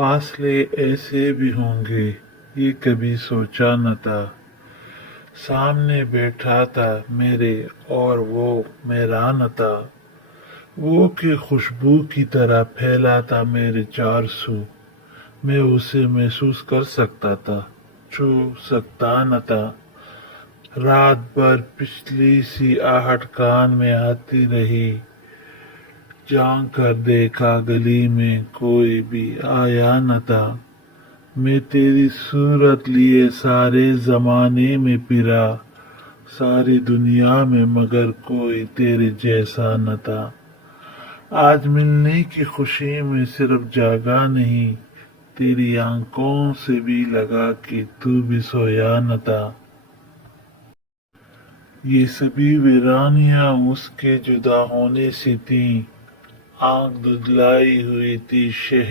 فاصلے ایسے بھی ہوں گے یہ کبھی سوچا نہ تھا، سامنے بیٹھا تھا میرے اور وہ میرا نہ تھا، وہ کہ خوشبو کی طرح پھیلا تھا میرے چار سو، میں اسے محسوس کر سکتا تھا، چھو سکتا نہ تھا۔ رات بھر پچھلی سی آہٹ کان میں آتی رہی، جھانک کر دیکھا گلی میں کوئی بھی آیا نہ تھا، میں تیری صورت لیے سارے زمانے میں پھرا، ساری دنیا میں مگر کوئی تیرے جیسا نہ تھا۔ آج ملنے کی خوشی میں صرف جاگا نہیں، تیری آنکھوں سے بھی لگا کہ تو بھی سویا نہ تھا۔ یہ سبھی ویرانیاں اس کے جدا ہونے سے تھیں، آنکھ دھندلائی ہوئی تھی شہر